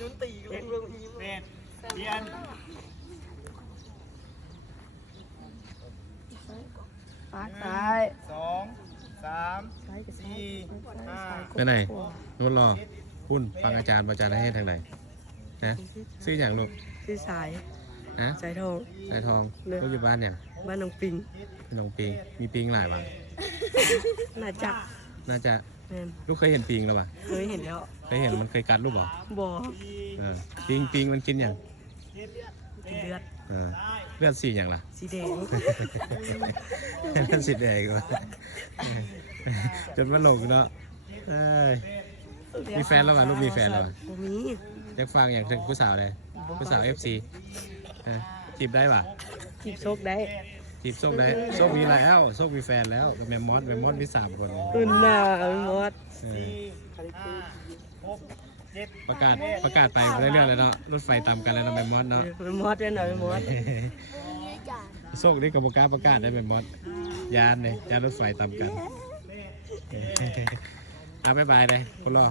นุ่นตีกันเลยเปลี่ยนซ้าย2 3 4 5ไปไหนนู่นรอคุณฟังอาจารย์ให้ทางไหนนะซื้ออย่างลูก ซื้อสาย นะ สายทอง สายทองลูกอยู่บ้านเนี่ย บ้านน้องปิง น้องปิงมีปิงหลายบ้าง น่าจัก น่าจะ แม่น ลูกเคยเห็นปิงแล้วป่ะ เคยเห็นแล้ว เคยเห็นมันเคยกัดลูกเปล่า บ่ ปิงมันกินอย่าง กินเลือด เลือดสีอย่างล่ะ สีแดง เลือดสีแดงว่ะจนมันหลงเนาะเอ้ยมีแฟนแล้วป่ะลูกมีแฟนแล้วป่ะ บ่มี อยากฟังอย่างถึงผู้สาวเลยผู้สาว FC จีบได้ป่ะ จีบโชคได้ จีบโซกได้โซกมีแล้วโซกมีแฟนแล้วกับแมมมอสมี3 คน อุ่นน่ะมด ประกาศไปเรื่อยๆเลยเนาะรถไฟตามกันแล้วนะแมมมอสเนาะ มดเนี่ยหน่อยมด โซกนี่กับประกาศได้แมมมอสยานเลยยานรถไฟตามกันบ๊ายบายเลยคนรอ